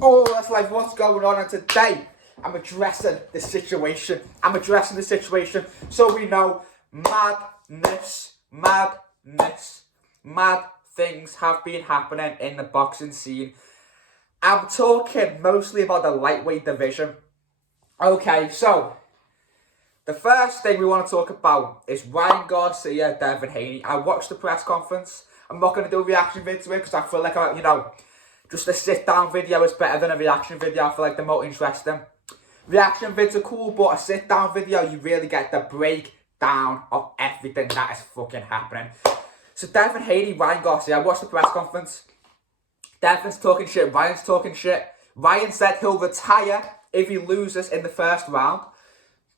Oh, that's like what's going on, and today I'm addressing the situation. So we know mad things have been happening in the boxing scene. I'm talking mostly about the lightweight division. Okay, so the first thing we want to talk about is Ryan Garcia, Devin Haney. I watched the press conference. I'm not going to do a reaction video to it because I feel like, just a sit-down video is better than a reaction video. I feel like they're more interesting. Reaction vids are cool, but a sit-down video, you really get the breakdown of everything that is fucking happening. So Devin Haney, Ryan Garcia, I watched the press conference. Devin's talking shit, Ryan's talking shit. Ryan said he'll retire if he loses in the first round,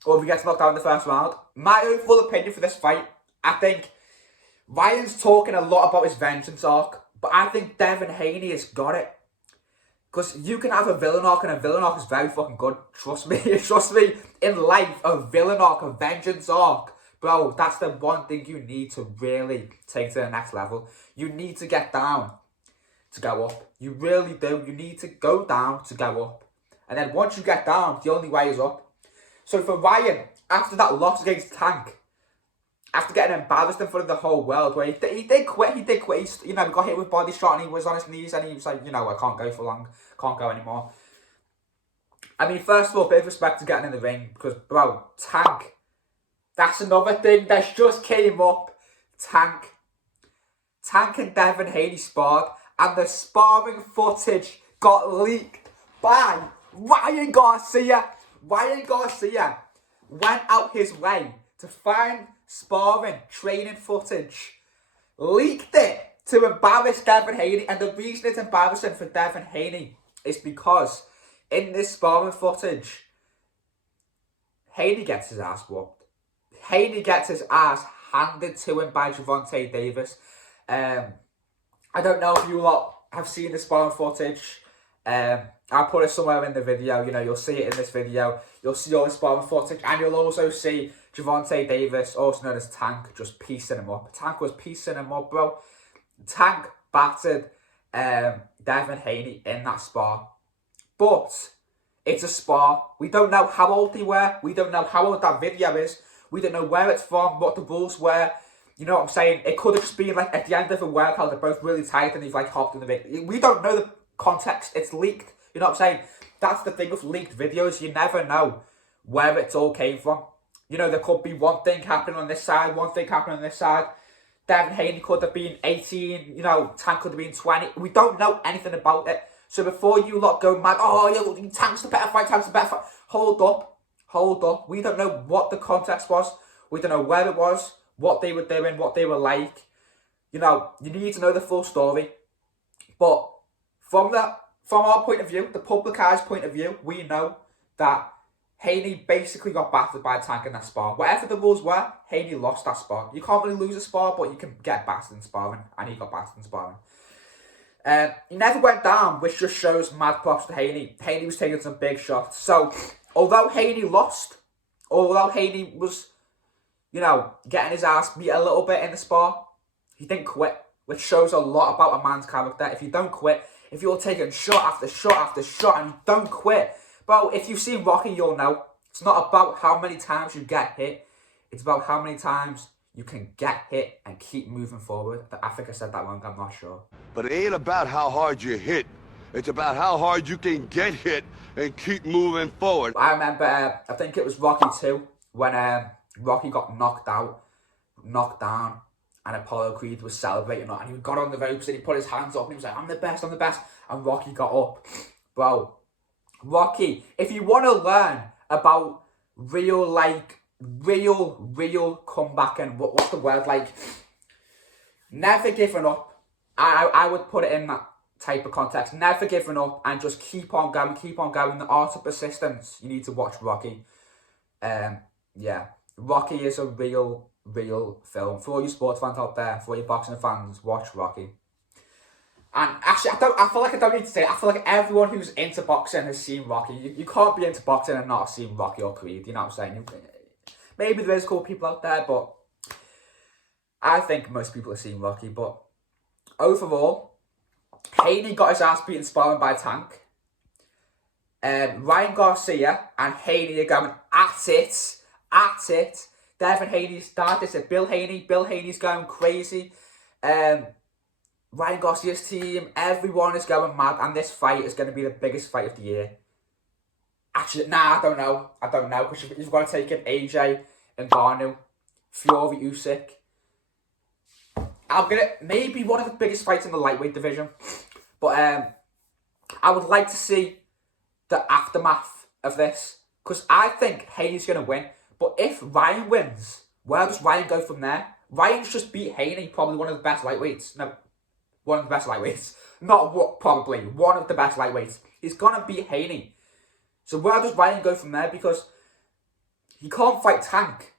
or if he gets knocked out in the first round. My own full opinion for this fight, I think Ryan's talking a lot about his vengeance arc, but I think Devin Haney has got it. Because you can have a villain arc, and a villain arc is very fucking good. Trust me, trust me. In life, a villain arc, a vengeance arc, bro, that's the one thing you need to really take to the next level. You need to get down to go up. You really do. You need to go down to go up. And then once you get down, the only way is up. So for Ryan, after that loss against Tank, after getting embarrassed in front of the whole world, where he did quit. He got hit with body shot and he was on his knees and he was like, I can't go for long, can't go anymore. I mean, first of all, bit of respect to getting in the ring, because, bro, Tank, that's another thing that just came up. Tank and Devin Haney sparred, and the sparring footage got leaked by Ryan Garcia. Ryan Garcia went out his way to find sparring, training footage, leaked it to embarrass Devin Haney. And the reason it's embarrassing for Devin Haney is because in this sparring footage, Haney gets his ass whooped. Haney gets his ass handed to him by Gervonta Davis. I don't know if you lot have seen the sparring footage. I'll put it somewhere in the video. You'll see it in this video. You'll see all the sparring footage, and you'll also see Gervonta Davis, also known as Tank, just piecing him up. Tank was piecing him up, bro. Tank battered Devin Haney in that spar. But it's a spar. We don't know how old they were. We don't know how old that video is. We don't know where it's from, what the rules were. You know what I'm saying? It could have just been like at the end of a workout, they're both really tight and they've like hopped in the ring. We don't know the context. It's leaked. You know what I'm saying? That's the thing with leaked videos. You never know where it's all came from. There could be one thing happening on this side, one thing happening on this side. Devin Haney could have been 18, Tank could have been 20. We don't know anything about it. So before you lot go mad, Tank's the better fight, Hold up. We don't know what the context was. We don't know where it was, what they were doing, what they were like. You need to know the full story. But from our point of view, the public eye's point of view, we know that Haney basically got battered by Tank in that spar. Whatever the rules were, Haney lost that spar. You can't really lose a spar, but you can get battered in sparring, and he got battered in sparring. He never went down, which just shows mad props to Haney. Haney was taking some big shots. So, although Haney lost, although Haney was, getting his ass beat a little bit in the spar, he didn't quit, which shows a lot about a man's character. If you don't quit, if you're taking shot after shot after shot and you don't quit, bro, if you've seen Rocky, you'll know. It's not about how many times you get hit. It's about how many times you can get hit and keep moving forward. I think I said that wrong. I'm not sure. But it ain't about how hard you hit. It's about how hard you can get hit and keep moving forward. I remember, I think it was Rocky 2, when Rocky got knocked down, and Apollo Creed was celebrating, and he got on the ropes and he put his hands up and he was like, I'm the best. And Rocky got up. Bro, Rocky, if you want to learn about real comeback and what's the word, never giving up. I would put it in that type of context. Never giving up and just keep on going. The art of persistence. You need to watch Rocky. Rocky is a real film. For all you sports fans out there, for all you boxing fans, watch Rocky. And actually, I feel like I don't need to say it. I feel like everyone who's into boxing has seen Rocky. You can't be into boxing and not have seen Rocky or Creed. You know what I'm saying? Maybe there is cool people out there, but I think most people have seen Rocky. But overall, Haney got his ass beaten sparring by Tank. Ryan Garcia and Haney are going at it. Devin Haney started it. Bill Haney's going crazy. Ryan Garcia's team, everyone is going mad, and this fight is going to be the biggest fight of the year. Actually, nah, I don't know, because you've got to take in AJ Ngannou, Fury Usyk. Maybe one of the biggest fights in the lightweight division, but I would like to see the aftermath of this, because I think Haney's going to win, but if Ryan wins, where does Ryan go from there? Ryan's just beat Haney, probably one of the best lightweights. No, one of the best lightweights. Not what, probably, one of the best lightweights. He's going to beat Haney. So where does Ryan go from there? Because he can't fight Tank.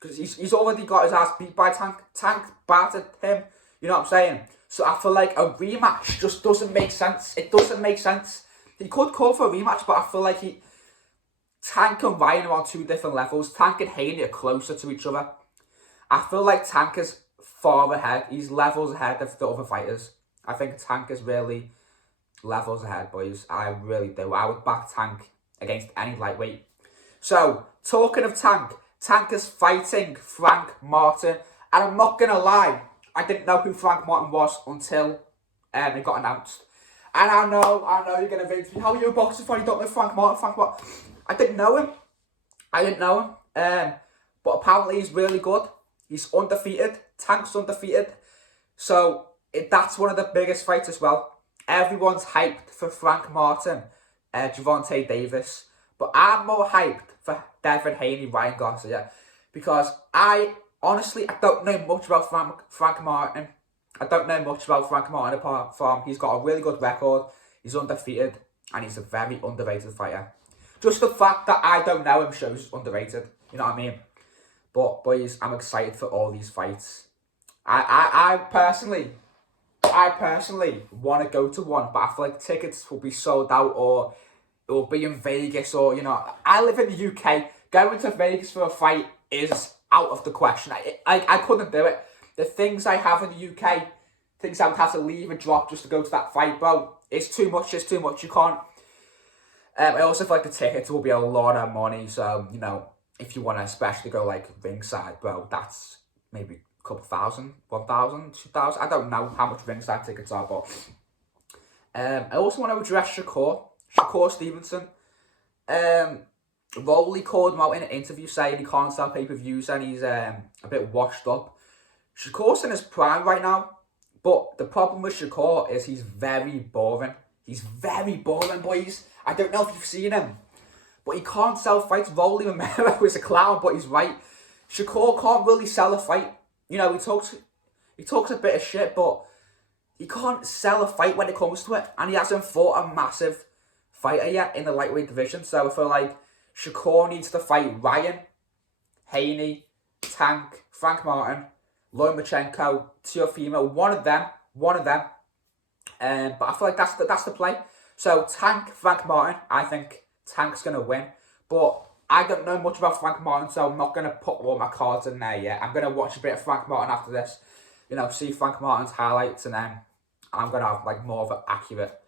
Because he's already got his ass beat by Tank. Tank battered him. You know what I'm saying? So I feel like a rematch just doesn't make sense. It doesn't make sense. He could call for a rematch, but I feel like Tank and Ryan are on two different levels. Tank and Haney are closer to each other. I feel like Tank is far ahead. He's levels ahead of the other fighters. I think Tank is really levels ahead, boys. I really do. I would back Tank against any lightweight. So, talking of Tank, Tank is fighting Frank Martin. And I'm not going to lie, I didn't know who Frank Martin was until it got announced. And I know you're going to think, how are you a boxer fan? You don't know Frank Martin? I didn't know him. But apparently he's really good. He's undefeated. Tank's undefeated. So that's one of the biggest fights as well. Everyone's hyped for Frank Martin, Gervonta Davis. But I'm more hyped for Devin Haney, Ryan Garcia. Because I don't know much about Frank Martin. I don't know much about Frank Martin apart from he's got a really good record. He's undefeated. And he's a very underrated fighter. Just the fact that I don't know him shows he's underrated. You know what I mean? But boys, I'm excited for all these fights. I personally want to go to one, but I feel like tickets will be sold out, or it will be in Vegas, or, you know, I live in the UK. Going to Vegas for a fight is out of the question. I couldn't do it. The things I have in the UK, things I would have to leave and drop just to go to that fight, bro, it's too much. You can't. I also feel like the tickets will be a lot of money, so, you know, if you want to especially go, like, ringside, bro, that's maybe a couple thousand, 1,000, 2,000. I don't know how much ringside tickets are, but I also want to address Shakur Stevenson. Rowley called him out in an interview saying he can't sell pay-per-views and he's a bit washed up. Shakur's in his prime right now, but the problem with Shakur is he's very boring. He's very boring, boys. I don't know if you've seen him, but he can't sell fights. Rolly Romero is a clown, but he's right. Shakur can't really sell a fight. You know, he talks a bit of shit, but he can't sell a fight when it comes to it. And he hasn't fought a massive fighter yet in the lightweight division. So I feel like Shakur needs to fight Ryan, Haney, Tank, Frank Martin, Lomachenko, Teofimo, one of them. But I feel like that's the play. So Tank, Frank Martin, I think Tank's going to win. But I don't know much about Frank Martin, so I'm not going to put all my cards in there yet. I'm going to watch a bit of Frank Martin after this. You know, see Frank Martin's highlights, and then I'm going to have like more of an accurate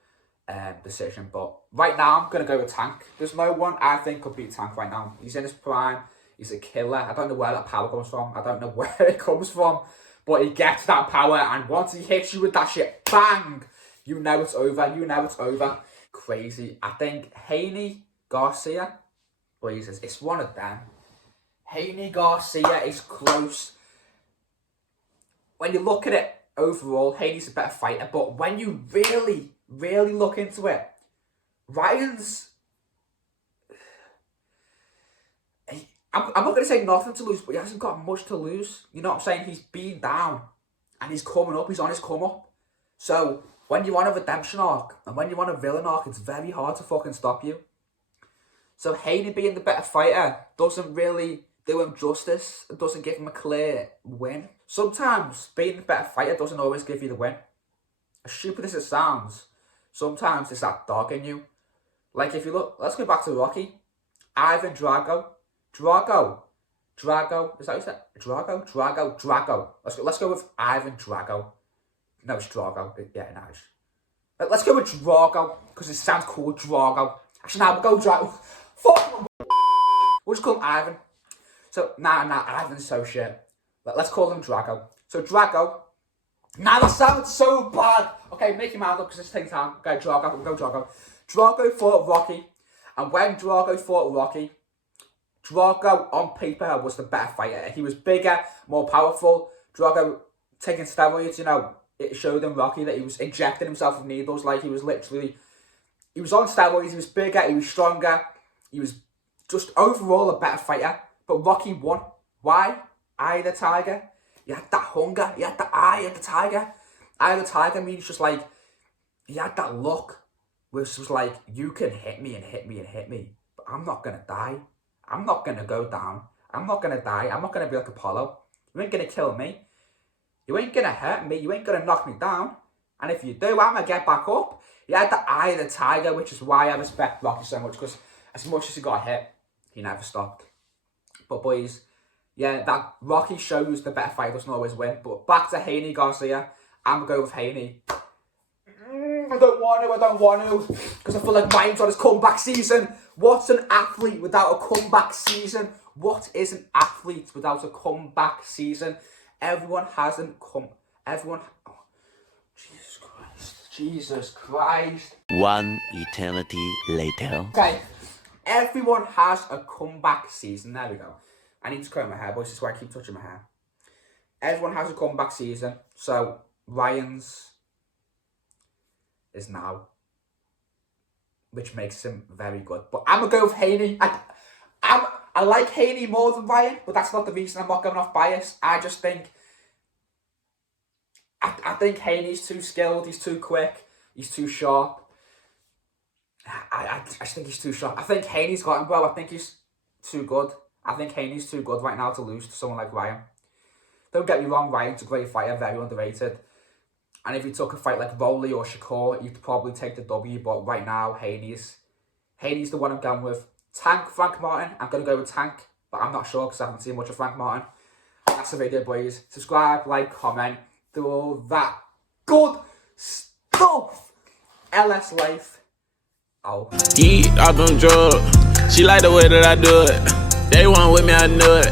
decision. But right now, I'm going to go with Tank. There's no one I think could beat Tank right now. He's in his prime. He's a killer. I don't know where that power comes from. I don't know where it comes from. But he gets that power, and once he hits you with that shit, bang! You know it's over. Crazy. I think Haney, Garcia, boys, it's one of them. Haney, Garcia is close. When you look at it overall, Haney's a better fighter, but when you really, really look into it, Ryan's... I'm not going to say nothing to lose, but he hasn't got much to lose. You know what I'm saying? He's been down, and he's coming up. He's on his come up. So when you're on a redemption arc, and when you're on a villain arc, it's very hard to fucking stop you. So Haney being the better fighter doesn't really do him justice. It doesn't give him a clear win. Sometimes being the better fighter doesn't always give you the win. As stupid as it sounds, sometimes it's that dog in you. Like if you look, let's go back to Rocky. Ivan Drago. Is that what you said? Drago. Let's go with Ivan Drago. No, it's Drago. Yeah, nice. Let's go with Drago, because it sounds cool, Drago. Actually, now we'll go Drago. Fuck! We'll just call him Ivan. So, nah, Ivan's so shit. Let's call him Drago. So, Drago. Nah, that sounds so bad. Okay, make him out up, because this takes time. Okay, Drago, we'll go Drago. Drago fought Rocky. And when Drago fought Rocky, Drago, on paper, was the better fighter. He was bigger, more powerful. Drago taking steroids, you know, it showed in Rocky that he was injecting himself with needles. Like, he was on steroids. He was bigger, he was stronger. He was just overall a better fighter. But Rocky won. Why? Eye of the tiger. He had that hunger. He had the eye of the tiger. Eye of the tiger means just like, he had that look, which was like, you can hit me and hit me and hit me, but I'm not going to die. I'm not going to go down. I'm not going to die. I'm not going to be like Apollo. You ain't going to kill me. You ain't going to hurt me. You ain't going to knock me down. And if you do, I'm going to get back up. He had the eye of the tiger, which is why I respect Rocky so much, because as much as he got hit, he never stopped. But boys, yeah, that Rocky shows the better fight doesn't always win. But back to Haney Garcia. I'm going to go with Haney. I don't want to. Because I feel like Ryan's on his comeback season. What's an athlete without a comeback season? What is an athlete without a comeback season? Everyone hasn't come. Everyone. Oh, Jesus Christ. One eternity later. Okay. Everyone has a comeback season. There we go. I need to comb my hair, boys. This is why I keep touching my hair. Everyone has a comeback season. So, Ryan's is now, which makes him very good. But I'm going to go with Haney. I like Haney more than Ryan, but that's not the reason. I'm not going off bias. I just think, I think Haney's too skilled. He's too quick. He's too sharp. I just think he's too sharp. I think Haney's got him, bro. I think he's too good. I think Haney's too good right now to lose to someone like Ryan. Don't get me wrong, Ryan's a great fighter, very underrated. And if he took a fight like Rolly or Shakur, he'd probably take the W. But right now, Haney's the one I'm going with. Tank, Frank Martin. I'm going to go with Tank, but I'm not sure because I haven't seen much of Frank Martin. That's the video, boys. Subscribe, like, comment, do all that good stuff. LS Life. Oh. Eat off them drugs. She like the way that I do it. They want with me, I knew it.